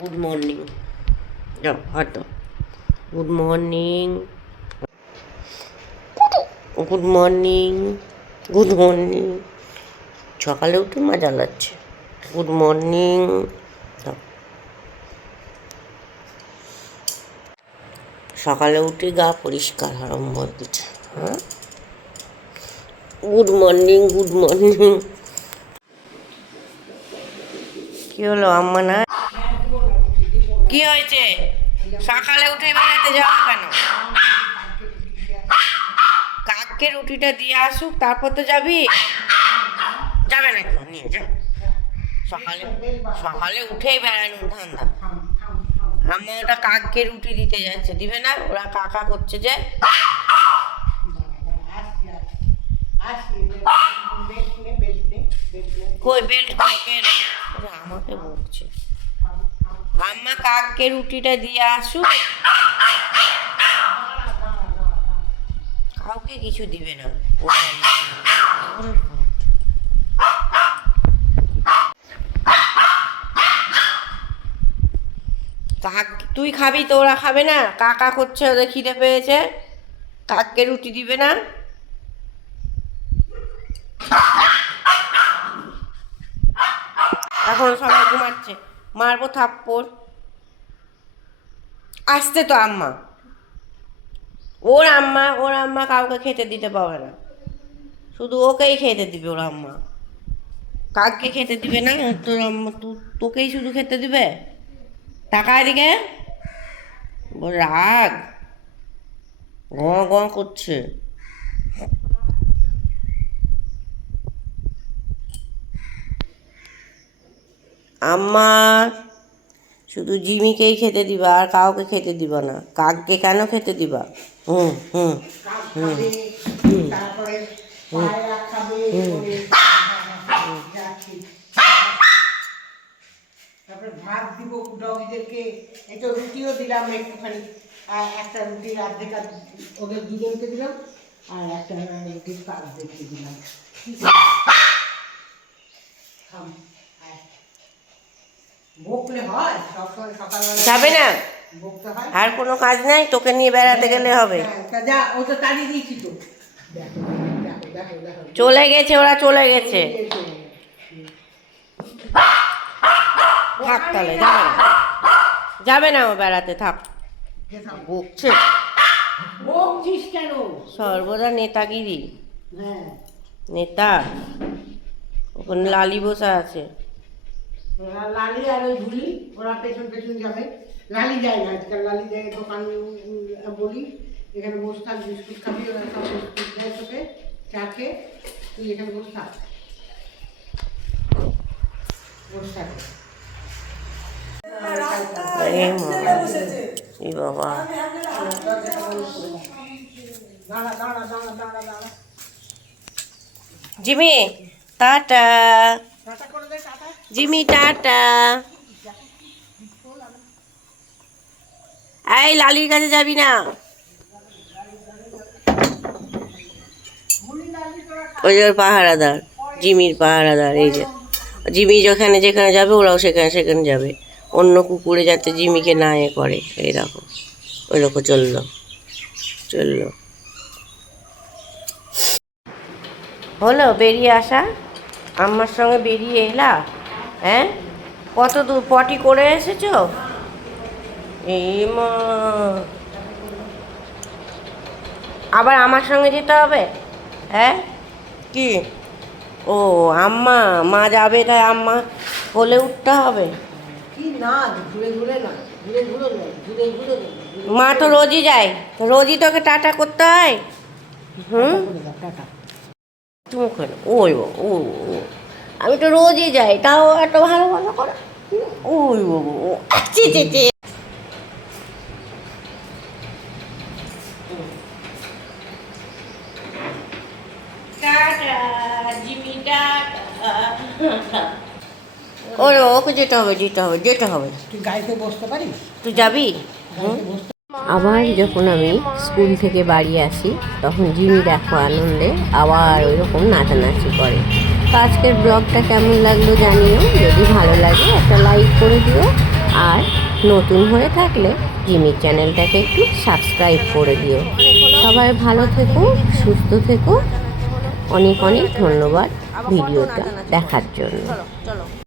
Good morning. যাও হয়তো good morning, good morning, good morning. সকালে উঠে মজা লাগছে। Good morning. সকালে উঠে গা পরিষ্কার আরম্ভ দিচ্ছে। হ্যাঁ, গুড মর্নিং, গুড মর্নিং। কি হলো আম্মা? না কি হয়েছে? সকালে উঠে বেড়াতে যাওয়া কেন? কাককে রুটিটা দিয়ে আসুক তারপর তো যাবি। যাবে না তো, নিয়ে যা। সকালে সকালে উঠেই বেড়ানোর ধান্দা। আম্মা ওটা কাককে রুটি দিতে যাচ্ছে, দিবে না? ওরা কাকা করছে যে। কই বেল্ট আমাকে বকছে। আম্মা কাককে রুটিটা দিয়ে আসুক, কাউকে কিছু দিবে না। কাক তুই খাবি তো ওরা খাবে না? কাকা করছে, ওদের খিদে পেয়েছে, কাককে রুটি দিবে না। এখন সবাই ঘুমাচ্ছে, মারবো থাপ্পড়। আসতে তো আম্মা, ওর আম্মা কাউকে খেতে দিতে পারবে না, শুধু ওকেই খেতে দিবে ওর আম্মা। কাককে খেতে দিবে না, তোর আম্মা তোকেই শুধু খেতে দিবে। টাকা এদিকে, রাগ গ গ করছে। আম্মা শুধু জিমিকেই খেতে দিবা, আর কাউকে খেতে দিবা না। কাককে কেন খেতে দিবা? হুম হুম হুম তারপরে ভাত দিব ডগিদেরকে, একটু রুটিও দিলাম একটুখানি, একটা রুটির অর্ধেক ওদের দুজনকে দিলাম, আর একটা রুটির অর্ধেককে দিলাম। বকলে হয় সবসময় সকালবেলা যাবে না? বকতে হয়। আর কোনো কাজ নাই, তোকে নিয়ে বেড়াতে গেলে হবে। যা, ও তো তাড়িয়ে দিয়েছি তো। দেখো দেখো দেখো দেখো, চলে গেছে, ওরা চলে গেছে। থাক তাহলে, যাবে না, যাবে না ও বেড়াতে, থাক। বকছে, বকছিস কেন? সর্বদা নেতাগিরি। হ্যাঁ, নেতা। ওখানে লালি বসা আছে। লালি আর ওই ঝুলি ওরা পেছন পেছন যাবে। লালি যায় না আজকাল, লালি যায় দোকান বলি এখানে বসে থাক, বিস্কুট খাবি, ওরা সব বিস্কুট দেয় তোকে, চা খেয়ে তুই এখানে বসে থাক, বসে থাক। এই বাবা, দাঁড়া দাঁড়া দাঁড়া দাঁড়া দাঁড়া, জিমি টাটা। টাটা করে দে, টাটা। Jimmy tata. এই লালির কাছে যাবি না? ওই যে ওর পাহারাদার, জিমির পাহারাদার। এই যে জিমি যেখানে যেখানে যাবে ওরাও সেখানে সেখানে যাবে, অন্য কুকুরে যাতে জিমিকে না এ করে। এই দেখো, ওই দেখো চললো চললো। হলো বেরিয়ে আসা, আম্মার সঙ্গে বেরিয়ে এলা? হ্যাঁ, কত দূর পটি করে এসেছো? এই মা, আবার আমার সঙ্গে যেতে হবে? হ্যাঁ কি? ও আম্মা, মা যাবে তাই আম্মা কোলে উঠতে হবে? কি না, ঘুরে ঘুরে না, ঘুরে ঘুরে না, ঘুরে ঘুরে না। মা তো রোজই যায়, রোজই তোকে টাটা করতে হয়। হুম, টাটা। তুমি ওই ও, আমি তো রোজই যাই, তাও এত ভালো ভালো করে। ওই ও চি চি চি। ওরে ওকে যেতে হবে, যেতে হবে, যেতে হবে। তুই গাড়িতে বসতে পারিস? তুই যাবি? আবার যখন আমি স্কুল থেকে বাড়ি আসি তখন জিমি দেখো আনন্দে আবার ওই রকম নাচানাচি করে। তো আজকের ব্লগটা কেমন লাগলো জানিও, যদি ভালো লাগে একটা লাইক করে দিও, আর নতুন হয়ে থাকলে জিমির চ্যানেলটাকে একটু সাবস্ক্রাইব করে দিও। সবাই ভালো থেকো, সুস্থ থেকো। অনেক অনেক ধন্যবাদ ভিডিওটা দেখার জন্য। চলো।